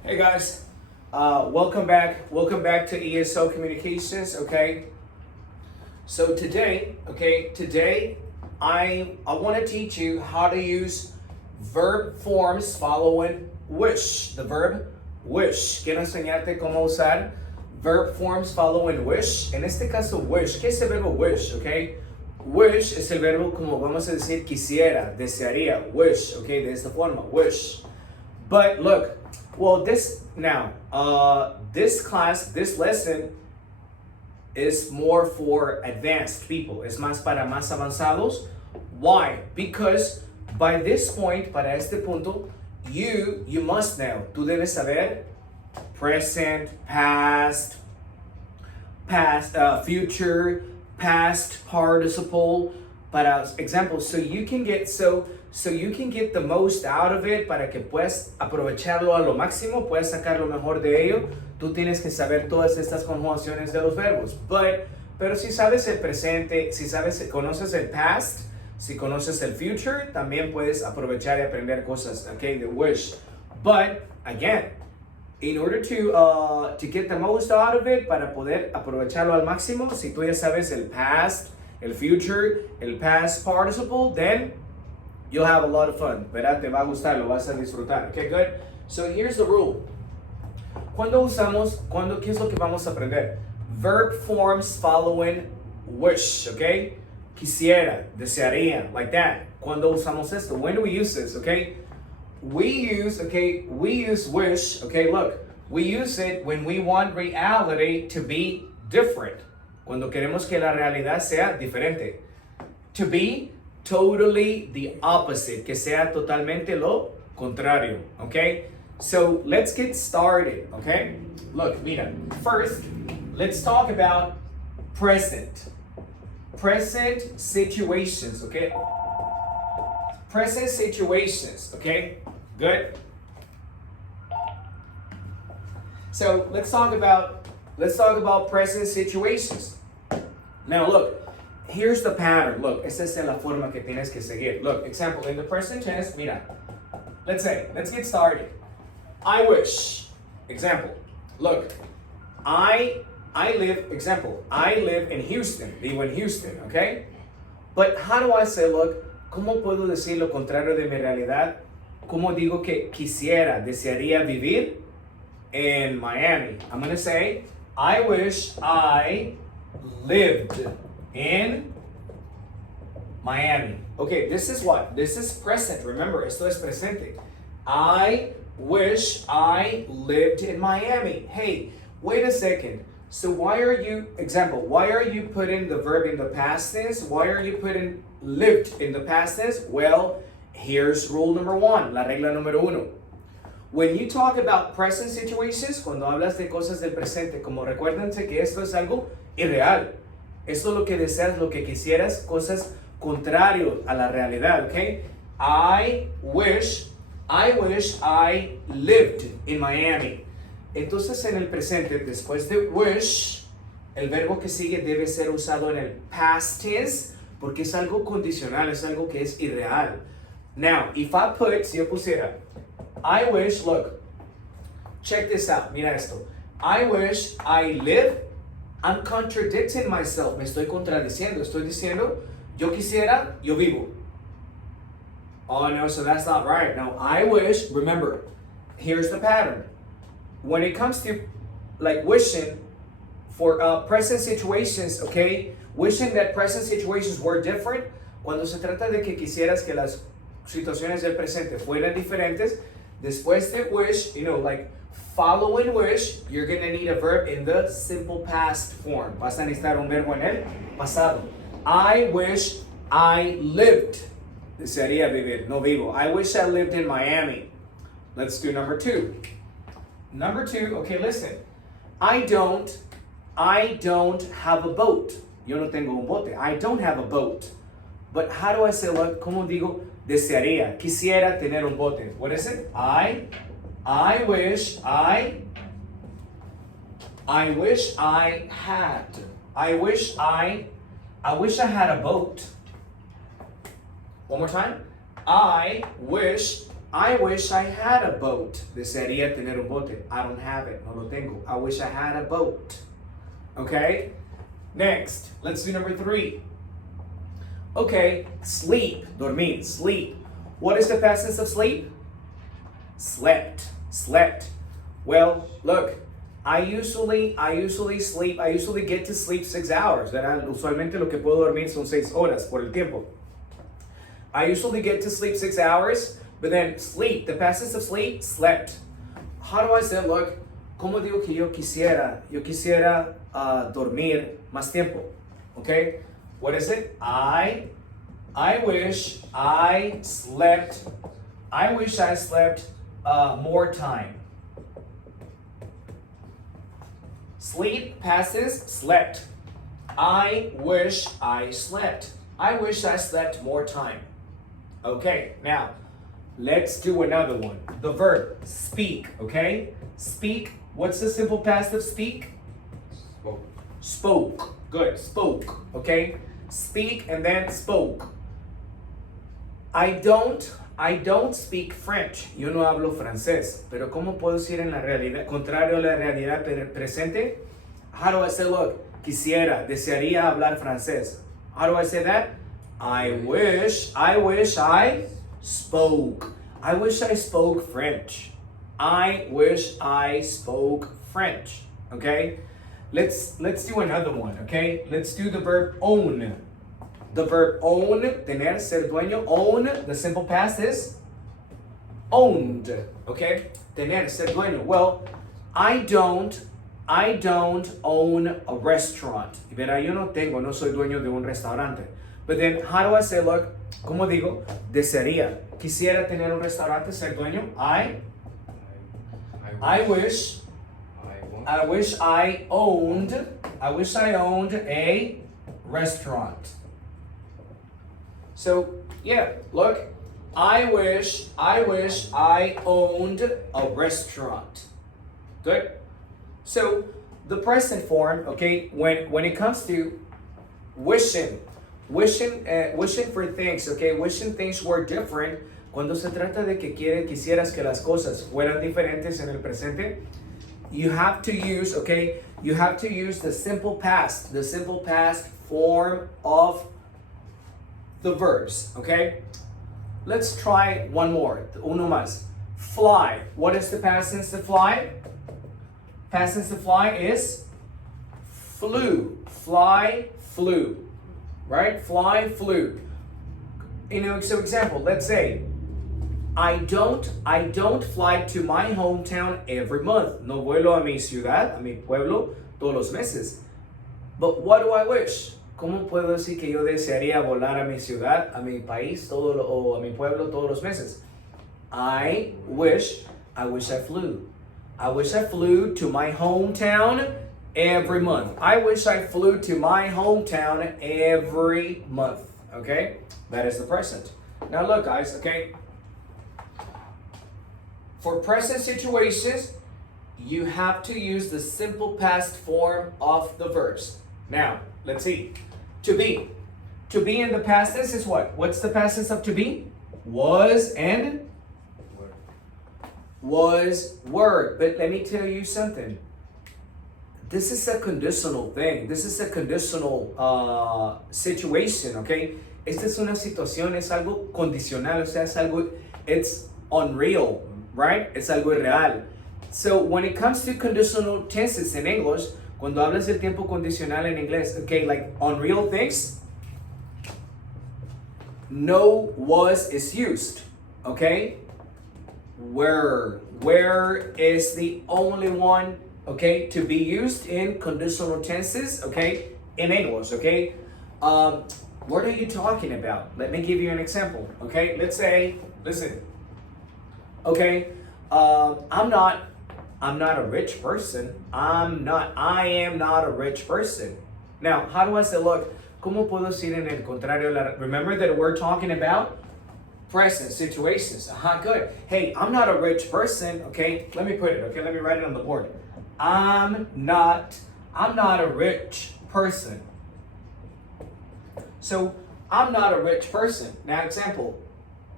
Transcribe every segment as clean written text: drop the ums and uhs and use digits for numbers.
Hey guys, welcome back. Welcome back to ESO Communications. Okay, so today I want to teach you how to use verb forms following wish. The verb wish. Quiero enseñarte cómo usar verb forms following wish. En este caso, wish. ¿Qué es el verbo wish? Okay, wish es el verbo como vamos a decir quisiera, desearía. Wish. Okay, de esta forma, wish. But look. Well, this lesson is more for advanced people. Es más para más avanzados. Why? Because by this point, para este punto, you must know. Tú debes saber present, past, future, past participle. Para example, so you can get the most out of it, para que puedas aprovecharlo a lo máximo, puedas sacar lo mejor de ello. Tú tienes que saber todas estas conjugaciones de los verbos. Pero si sabes el presente, conoces el past, si conoces el future, también puedes aprovechar y aprender cosas, okay, de wish. But again, in order to get the most out of it, para poder aprovecharlo al máximo, si tú ya sabes el past, el future, el past participle, then you'll have a lot of fun. ¿Verdad? Te va a gustar, lo vas a disfrutar. Okay, good. So here's the rule. ¿Qué es lo que vamos a aprender? Verb forms following wish, okay? Quisiera, desearía, like that. ¿Cuándo usamos esto? When do we use this, okay? We use wish, okay, look. We use it when we want reality to be different. Cuando queremos que la realidad sea diferente. To be totally the opposite, que sea totalmente lo contrario, okay? So let's get started, okay? Look, mira, first, let's talk about present situations, okay? Present situations, okay? Good. So let's talk about present situations. Now look, here's the pattern. Look, esta es la forma que tienes que seguir. Look, example, in the present tense, mira. Let's get started. I wish. Example. Look, I live in Houston. Vivo en Houston, okay? But how do I say, look, ¿cómo puedo decir lo contrario de mi realidad? ¿Cómo digo que quisiera, desearía vivir in Miami? I'm going to say, I wish I lived in Miami. Okay, this is what? This is present. Remember, esto es presente. I wish I lived in Miami. Hey, wait a second. So why are you putting the verb in the past tense? Why are you putting lived in the past tense? Well, here's rule number one, la regla número uno. When you talk about present situations, cuando hablas de cosas del presente, como recuérdense que esto es algo irreal. Esto es lo que deseas, lo que quisieras, cosas contrarios a la realidad, okay? I wish I lived in Miami. Entonces en el presente, después de wish, el verbo que sigue debe ser usado en el past tense, porque es algo condicional, es algo que es irreal. Now, si yo pusiera, I wish, look, check this out, mira esto. I wish I lived. I'm contradicting myself. Me estoy contradiciendo. Estoy diciendo, yo quisiera, yo vivo. Oh no, so that's not right. Now, I wish, remember, here's the pattern. When it comes to like wishing for present situations, okay, wishing that present situations were different, cuando se trata de que quisieras que las situaciones del presente fueran diferentes, después de wish, like following wish, you're going to need a verb in the simple past form. Vas a necesitar un verbo en el pasado. I wish I lived. Desearía vivir, no vivo. I wish I lived in Miami. Let's do number two. Number two, okay, listen. I don't have a boat. Yo no tengo un bote. I don't have a boat. But how do I say, ¿cómo digo? Desearía, quisiera tener un bote. What is it? I wish I had a boat. One more time. I wish I wish I had a boat. Desearía tener un bote. I don't have it. No lo tengo. I wish I had a boat. Okay? Next, let's do number 3. Okay, sleep. Dormir. Sleep. What is the past tense of sleep? Slept. Slept. Well, look. I usually get to sleep 6 hours. ¿Verdad? Usualmente lo que puedo dormir son 6 horas por el tiempo. I usually get to sleep 6 hours, but then sleep, the past tense of sleep, slept. How do I say, look, ¿cómo digo que yo quisiera dormir más tiempo? Okay, what is it? I wish I slept more time. Sleep, past tense, slept. I wish I slept. I wish I slept more time. Okay, now, let's do another one. The verb, speak, okay? Speak, what's the simple past of speak? Spoke. Spoke, good, spoke, okay? Speak and then spoke. I don't speak French. Yo no hablo francés. Pero ¿cómo puedo decir en la realidad, contrario a la realidad presente? How do I say, look, quisiera, desearía hablar francés? How do I say that? I wish I spoke. I wish I spoke French. I wish I spoke French. Okay? Let's do another one, okay? Let's do the verb own. The verb own, tener, ser dueño, own, the simple past is owned, okay? Tener, ser dueño. Well, I don't own a restaurant. Verá, yo no soy dueño de un restaurante. But then, how do I say, look, ¿cómo digo? Desearía. Quisiera tener un restaurante, ser dueño. I wish I owned a restaurant. So, yeah, look, I wish I owned a restaurant. Good? So, the present form, okay, when it comes to wishing for things, okay, wishing things were different, cuando se trata de que quisieras que las cosas fueran diferentes en el presente, you have to use the simple past form of the verbs, okay? Let's try one more, uno más. Fly, what is the past tense of fly? Past tense of fly is flew, fly, flew, right? Fly, flew. So example, let's say, I don't fly to my hometown every month. No vuelo a mi ciudad, a mi pueblo, todos los meses. But what do I wish? ¿Cómo puedo decir que yo desearía volar a mi ciudad, a mi país, o a mi pueblo todos los meses? I wish I flew. I wish I flew to my hometown every month. I wish I flew to my hometown every month. Okay? That is the present. Now look, guys, okay? For present situations, you have to use the simple past form of the verbs. Now, let's see. To be. To be in the past tense is what? What's the past tense of to be? Was and? Was, word. But let me tell you something. This is a conditional thing. This is a conditional situation, okay? Esta es una situación, es algo condicional, o sea, es algo, it's unreal, right? Es algo irreal. So when it comes to conditional tenses in English, cuando hablas del tiempo condicional en inglés, okay, like unreal things, no was is used, okay? Where is the only one, okay, to be used in conditional tenses, okay, in English, okay? What are you talking about? Let me give you an example, okay? Let's say, listen, okay, I'm not a rich person. I am not a rich person. Now, how do I say, look, ¿cómo puedo decir en el contrario? Remember that we're talking about present situations. Good. Hey, I'm not a rich person, okay? Let me put it, okay? Let me write it on the board. I'm not a rich person. So, I'm not a rich person. Now, example,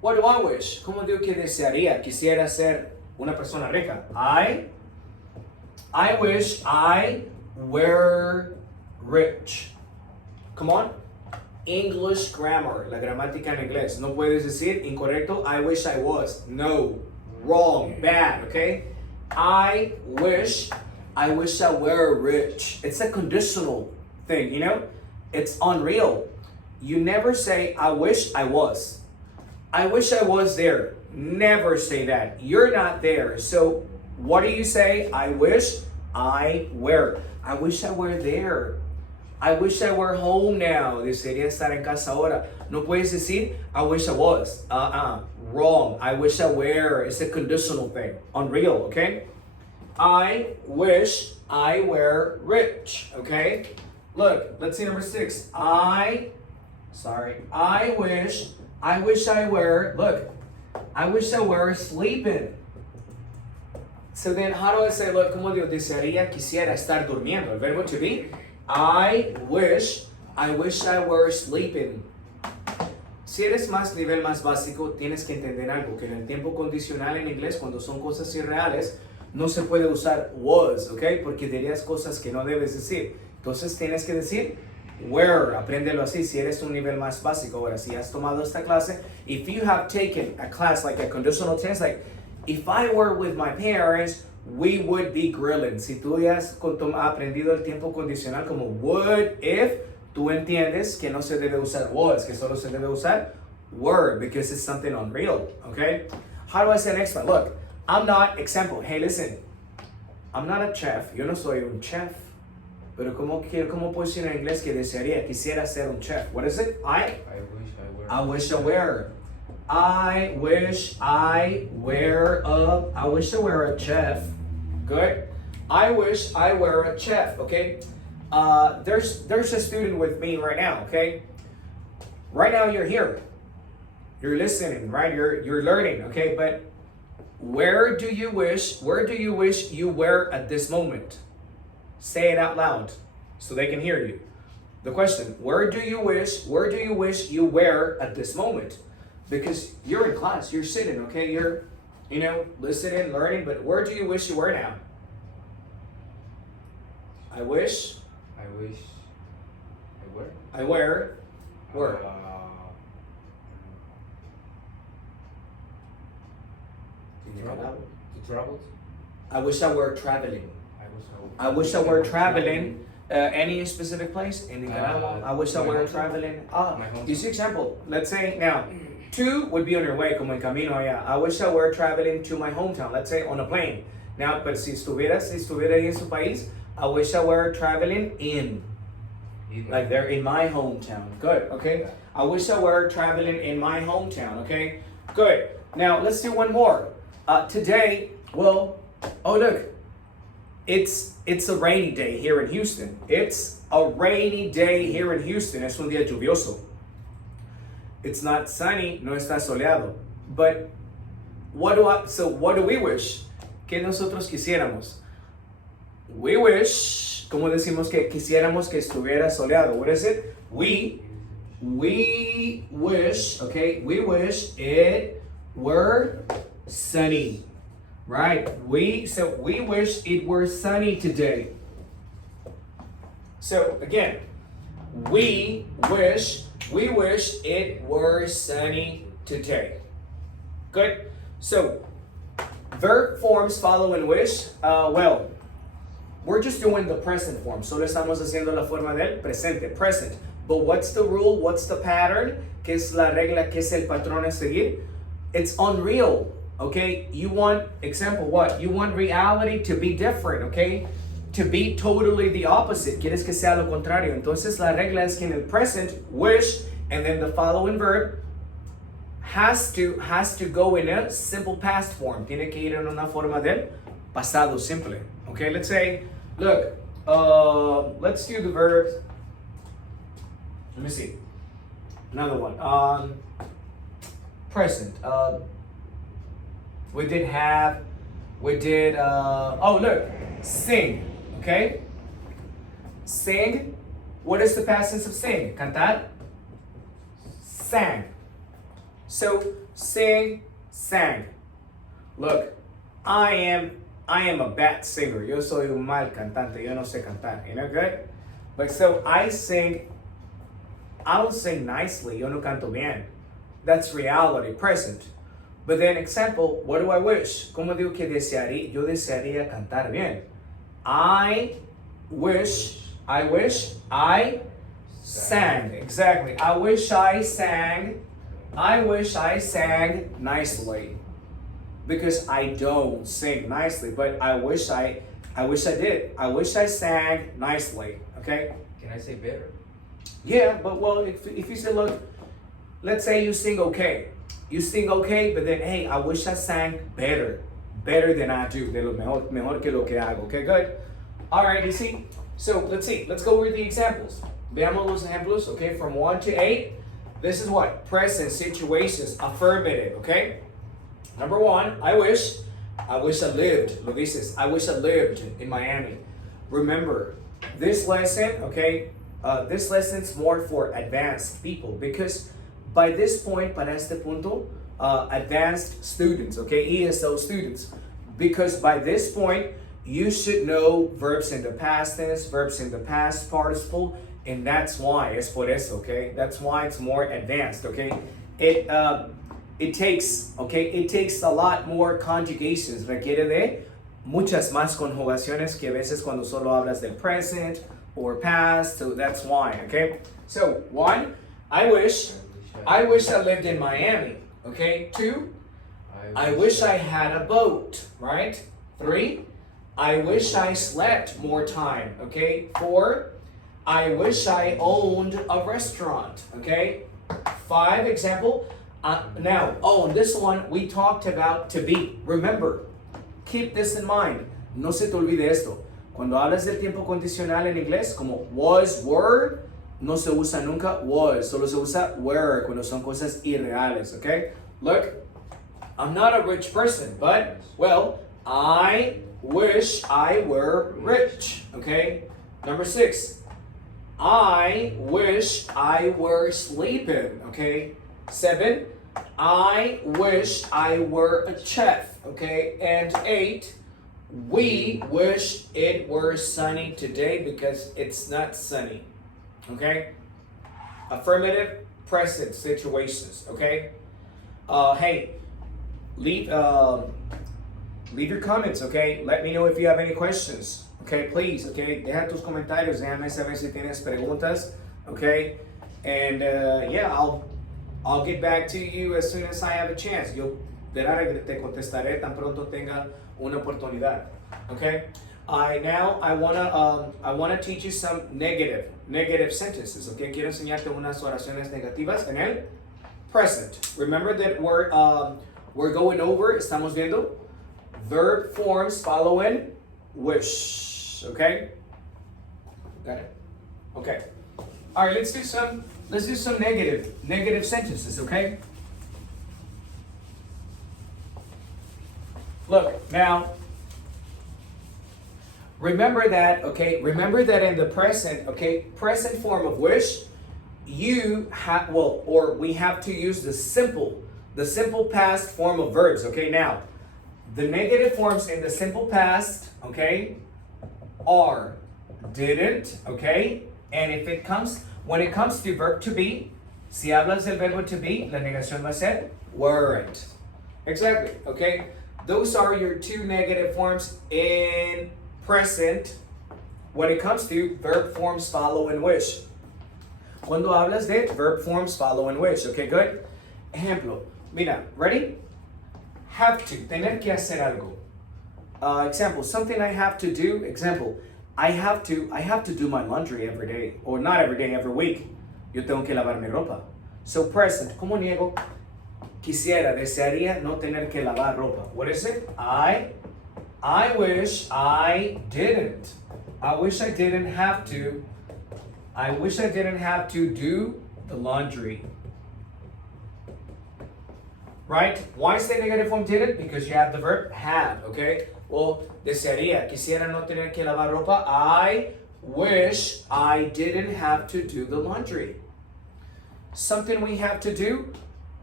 What do I wish? ¿Cómo digo que desearía? Quisiera ser una persona rica. I wish I were rich. Come on. English grammar, la gramática en inglés. No puedes decir incorrecto, I wish I was. No, wrong, bad, okay? I wish I were rich. It's a conditional thing, you know? It's unreal. You never say, I wish I was. I wish I was there. Never say that. You're not there. So what do you say? I wish I were. I wish I were there. I wish I were home now. Desearía estar en casa ahora. No puedes decir, I wish I was. Wrong. I wish I were. It's a conditional thing. Unreal, okay? I wish I were rich, okay? Look, let's see number 6. I wish I were, look, I wish I were sleeping. So then how do I say, look, como digo, desearía, quisiera estar durmiendo. El verbo to be, I wish I were sleeping. Si eres nivel más básico, tienes que entender algo, que en el tiempo condicional en inglés, cuando son cosas irreales, no se puede usar was, ¿ok? Porque dirías cosas que no debes decir. Entonces tienes que decir were, apréndelo así, si eres un nivel más básico. Ahora, si has tomado esta clase, if you have taken a class like a conditional tense, like, if I were with my parents, we would be grilling. Si tú ya has aprendido el tiempo condicional como would, if, tú entiendes que no se debe usar was, que solo se debe usar were, because it's something unreal, okay? How do I say the next one? Look, I'm not, example, hey, listen, I'm not a chef. Yo no soy un chef. Pero ¿cómo puedo decir en inglés que desearía, quisiera ser un chef? What is it? I wish I were. I wish I were a chef. Good. I wish I were a chef. Okay. There's a student with me right now. Okay. Right now you're here. You're listening. Right. You're learning. Okay. But where do you wish you were at this moment? Say it out loud so they can hear you. The question: where do you wish you were at this moment? Because you're in class, you're sitting, okay? You're, listening, learning, but where do you wish you were now? I wish I were. Where? Traveled. I wish I were traveling. I wish I were traveling. Any specific place in Nicaragua? I wish I were traveling. You see example. Let's say now, to would be on your way, como en camino allá. I wish I were traveling to my hometown. Let's say on a plane. Now, but si estuviera ahí en su país, I wish I were traveling in. Like they're in my hometown. Good, okay? I wish I were traveling in my hometown, okay? Good. Now, let's do one more. Today, well, oh look. It's a rainy day here in Houston. It's a rainy day here in Houston. Es un día lluvioso. It's not sunny, no está soleado. But what do we wish? ¿Qué nosotros quisiéramos? We wish, como decimos que quisiéramos que estuviera soleado. What is it? We wish, okay? We wish it were sunny. Right? We wish it were sunny today. So again, we wish it were sunny today. Good. So verb forms following wish. Well, we're just doing the present form. Solo estamos haciendo la forma del presente, present. But what's the rule? What's the pattern? ¿Qué es la regla? ¿Qué es el patrón a seguir? It's unreal. Okay, you want, example, what? You want reality to be different, okay? To be totally the opposite. Quieres que sea lo contrario. Entonces la regla es que en el present, wish, and then the following verb has to go in a simple past form. Tiene que ir en una forma del pasado simple. Okay, let's say, look, let's do the verbs. Let me see. Another one. Present. We did, oh look, sing, okay? Sing, what is the past tense of sing? Cantar? Sang. So sing, sang. Look, I am a bad singer. Yo soy un mal cantante. Yo no sé cantar. You know, good? But so I don't sing nicely. Yo no canto bien. That's reality, present. But then example, what do I wish? ¿Cómo digo que desearía? Yo desearía cantar bien. I wish I sang. Exactly. I wish I sang nicely. Because I don't sing nicely, but I wish I did. I wish I sang nicely. Okay? Can I say better? Yeah, but well, if you say, look, let's say you sing okay. You sing okay, but then, hey, I wish I sang better than I do. De lo mejor que lo que hago. Okay, good. All right, you see. So let's see. Let's go over the examples. Veamos los ejemplos. Okay, from 1 to 8. This is what present situations, affirmative. Okay. Number 1, I wish I lived. Lo dices. I wish I lived in Miami. Remember, this lesson, okay. This lesson's more for advanced people because by this point, para este punto, advanced students, okay, ESO students, because by this point, you should know verbs in the past tense, verbs in the past participle, and that's why, es por eso, okay, that's why it's more advanced, okay, it takes a lot more conjugations, requiere de muchas más conjugaciones que a veces cuando solo hablas del present or past, so that's why, okay, so 1, I wish I lived in Miami. Okay. 2, I wish I had a boat. Right. 3, I wish I slept more time. Okay. 4, I wish I owned a restaurant. Okay. 5, example. Now, this one we talked about to be. Remember, keep this in mind. No se te olvide esto. Cuando hablas del tiempo condicional en inglés, como was, were, no se usa nunca was, solo se usa were cuando son cosas irreales, okay? Look, I'm not a rich person, but, well, I wish I were rich, okay? Number 6, I wish I were sleeping, okay? 7, I wish I were a chef, okay? And 8, we wish it were sunny today because it's not sunny. Okay? Affirmative, present situations. Okay? Hey, leave your comments. Okay? Let me know if you have any questions. Okay? Please. Okay? Deja tus comentarios. Déjame saber si tienes preguntas. Okay? And yeah, I'll get back to you as soon as I have a chance. Yo te contestaré tan pronto tenga una oportunidad. Okay? I wanna teach you some negative sentences. Okay, quiero enseñarte unas oraciones negativas en el present. Remember that we're going over. Estamos viendo verb forms following wish. Okay, got it. Okay. All right. Let's do some negative sentences. Okay. Look now. Remember that in the present, present form of wish, we have to use the simple past form of verbs, okay? Now, the negative forms in the simple past, okay, are didn't, okay? And when it comes to verb to be, si hablas del verbo to be, la negación va a ser weren't. Exactly, okay? Those are your 2 negative forms in present when it comes to verb forms following wish. Cuando hablas de verb forms following wish, okay, good? Ejemplo, mira, ready? Have to, tener que hacer algo. Example, something I have to do. Example, I have to do my laundry every day, or not every day, every week. Yo tengo que lavar mi ropa. So present, ¿cómo niego? Quisiera, desearía no tener que lavar ropa. What is it? I wish I didn't. I wish I didn't have to. I wish I didn't have to do the laundry. Right? Why is the negative form didn't? Because you have the verb have, okay? Well, desearía, quisiera no tener que lavar ropa. I wish I didn't have to do the laundry. Something we have to do,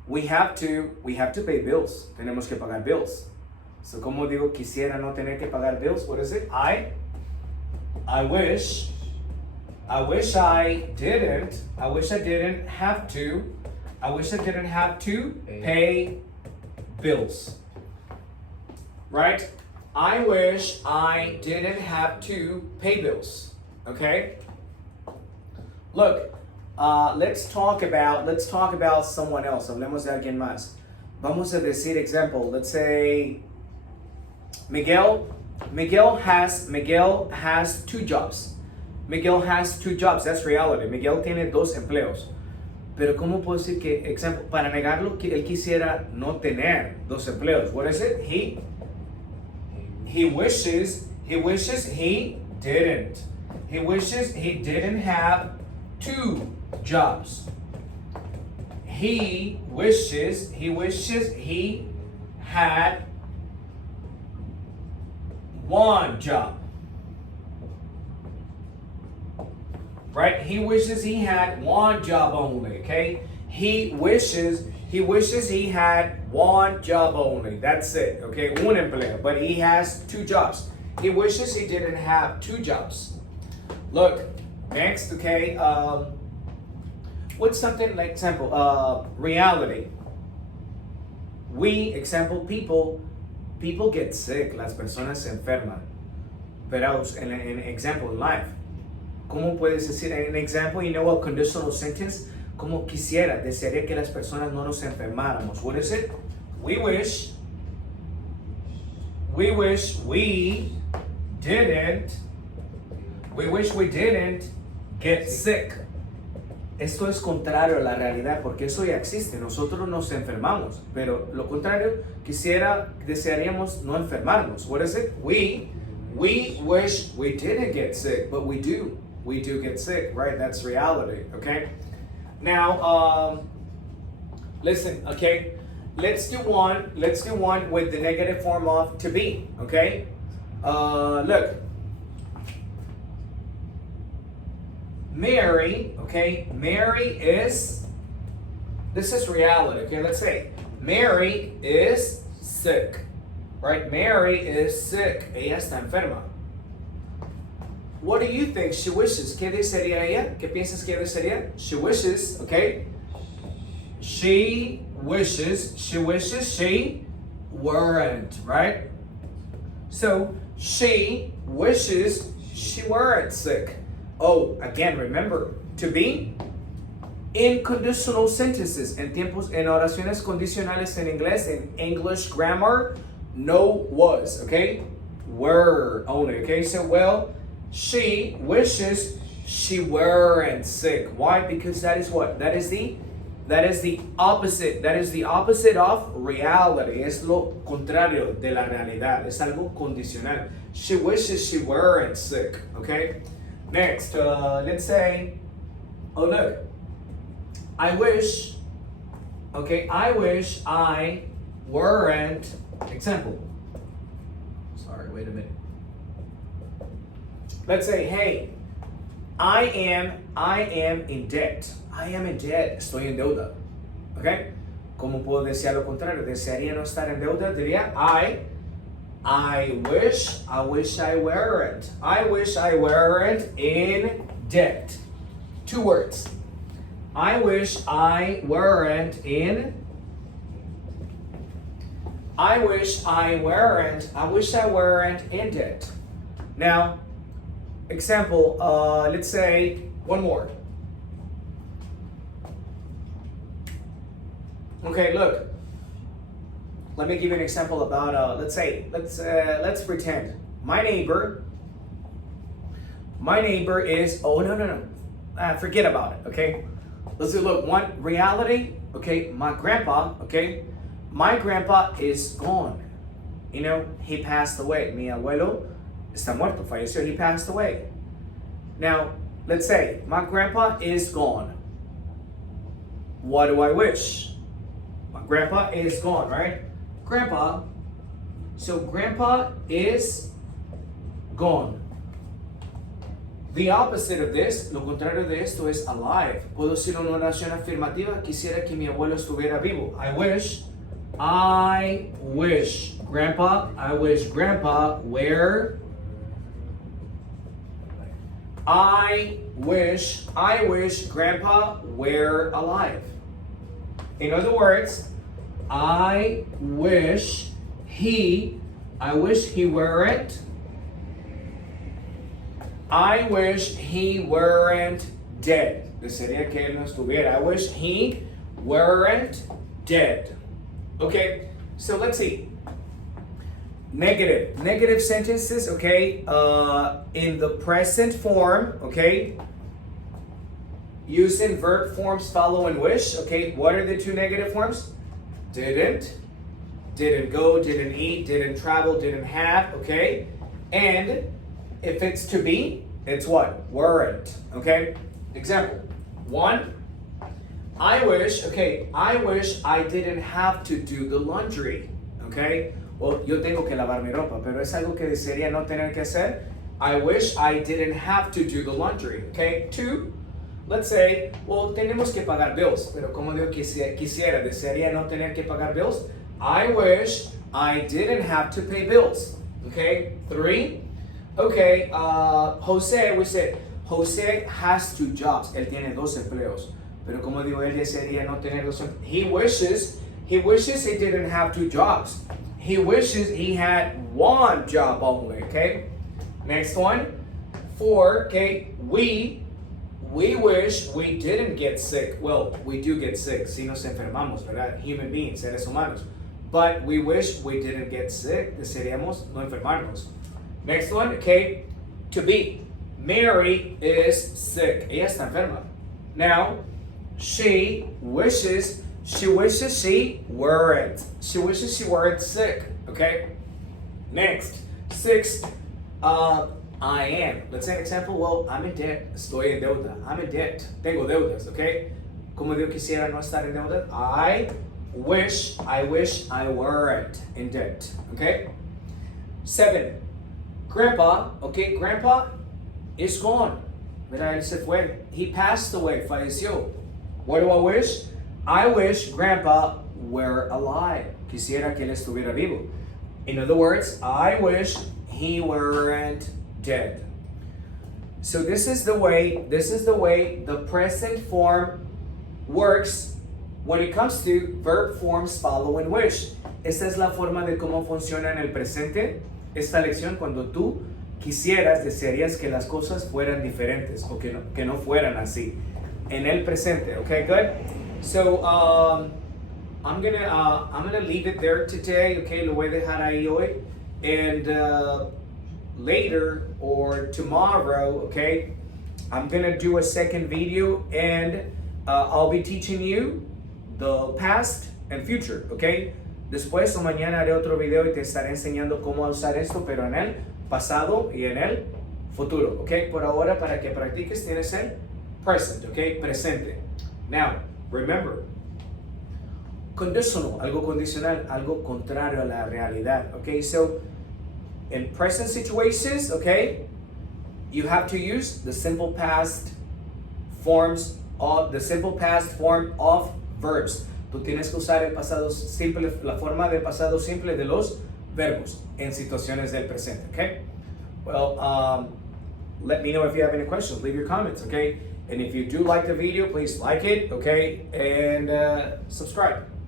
we have to pay bills. Tenemos que pagar bills. So, como digo, quisiera no tener que pagar bills. What is it? I wish I didn't have to pay bills. Right? I wish I didn't have to pay bills. Okay? Look, let's talk about someone else. Hablemos de alguien más. Vamos a decir example. Let's say Miguel has 2 jobs. Miguel has 2 jobs. That's reality. Miguel tiene 2 empleos. Pero ¿cómo puedo decir que, example, para negarlo, que él quisiera no tener 2 empleos? What is it? He wishes he didn't. He wishes he didn't have 2 jobs. He wishes he had 1 job. Right? He wishes he had 1 job only, okay? He wishes he had 1 job only. That's it, okay? Un empleo, but he has 2 jobs. He wishes he didn't have 2 jobs. Look, next, okay? What's something like example? Reality. People get sick. Las personas se enferman. Pero en example in life. ¿Cómo puedes decir en example, you know, a conditional sentence? Como quisiera, desearía que las personas no nos enfermáramos. What is it? We wish we didn't get sick. Esto es contrario a la realidad porque eso ya existe. Nosotros nos enfermamos, pero lo contrario, desearíamos no enfermarnos. What is it? We wish we didn't get sick, but we do. We do get sick, right? That's reality, okay? Now, listen, okay? Let's do one with the negative form of to be, okay? Look. Mary, okay? This is reality, okay? Let's say, Mary is sick, right? Mary is sick. Ella está enferma. What do you think she wishes? ¿Qué desearía ella? ¿Qué piensas que desearía? She wishes, okay? She wishes she weren't, right? So, she wishes she weren't sick. Oh, again, remember, to be in conditional sentences, en oraciones condicionales en inglés, in English grammar, no was, okay? Were only, okay? So, well, she wishes she weren't sick. Why? Because that is what? That is the opposite. That is the opposite of reality. Es lo contrario de la realidad. Es algo condicional. She wishes she weren't sick, okay? Next, let's say, oh look, I wish I weren't, example. Sorry, wait a minute. Let's say, hey, I am in debt. I am in debt. Estoy en deuda. Okay? ¿Cómo puedo decir lo contrario? Desearía no estar en deuda. Diría, I wish I weren't. I wish I weren't in debt. 2 words. I wish I weren't in. I wish I weren't in debt. Now, example, let's say one more. Okay, look. Let me give you an example about, let's pretend my neighbor is, oh, no. Forget about it, okay? Let's do, look, one reality, okay? My grandpa is gone. You know, he passed away. Mi abuelo está muerto, falleció, he passed away. Now, let's say my grandpa is gone. What do I wish? My grandpa is gone, right? Grandpa is gone. The opposite of this, lo contrario de esto es alive. Puedo decir una oración afirmativa. Quisiera que mi abuelo estuviera vivo. I wish, Grandpa, I wish Grandpa were. I wish Grandpa were alive. In other words, I wish he weren't. I wish he weren't dead. Desearía que él no estuviera. I wish he weren't dead. Okay, so let's see. Negative sentences, okay, in the present form, okay, using verb forms following wish, okay. What are the two negative forms? Didn't go, didn't eat, didn't travel, didn't have, okay. And if it's to be, it's what? Weren't, okay. Example, 1, I wish I didn't have to do the laundry, okay. Well, yo tengo que lavar mi ropa, pero es algo que desearía no tener que hacer. I wish I didn't have to do the laundry, okay. 2, let's say, well, tenemos que pagar bills, pero como digo quisiera, desearía no tener que pagar bills. I wish I didn't have to pay bills, okay. 3, okay, Jose, we said, Jose has 2 jobs. Él tiene 2 empleos, pero como digo, él desearía no tener 2 empleos. He wishes he didn't have 2 jobs. He wishes he had 1 job only, okay? Next one, 4, okay, we wish we didn't get sick. Well, we do get sick, si nos enfermamos, ¿verdad? Human beings, seres humanos. But we wish we didn't get sick, desearíamos no enfermarnos. Next one, okay, to be. Mary is sick. Ella está enferma. Now, she wishes she weren't. She wishes she weren't sick, okay? Next, 6, I am. Let's say an example, well, I'm in debt. Estoy en deuda. I'm in debt. Tengo deudas, okay? Como yo quisiera no estar en deuda. I wish I weren't in debt, okay? 7, Grandpa, okay? Grandpa is gone. Mira, él se fue. He passed away, falleció. What do I wish? I wish Grandpa were alive. Quisiera que él estuviera vivo. In other words, I wish he weren't dead. So this is the way the present form works when it comes to verb forms following wish. Esta es la forma de cómo funciona en el presente. Esta lección, cuando tú quisieras, desearías que las cosas fueran diferentes o que no fueran así. En el presente, okay, good? So, I'm gonna leave it there today, okay? Lo voy a dejar ahí hoy. And later or tomorrow, okay, I'm gonna do a second video and I'll be teaching you the past and future, okay? Después o mañana haré otro video y te estaré enseñando cómo usar esto, pero en el pasado y en el futuro, okay? Por ahora, para que practiques, tienes el present, okay? Presente. Now, remember, conditional, algo condicional, algo contrario a la realidad, okay? So, in present situations, okay, you have to use the simple past form of verbs. Tú tienes que usar el pasado simple, la forma del pasado simple de los verbos en situaciones del presente, okay? Well, let me know if you have any questions. Leave your comments, okay? And if you do like the video, please like it, okay? And subscribe.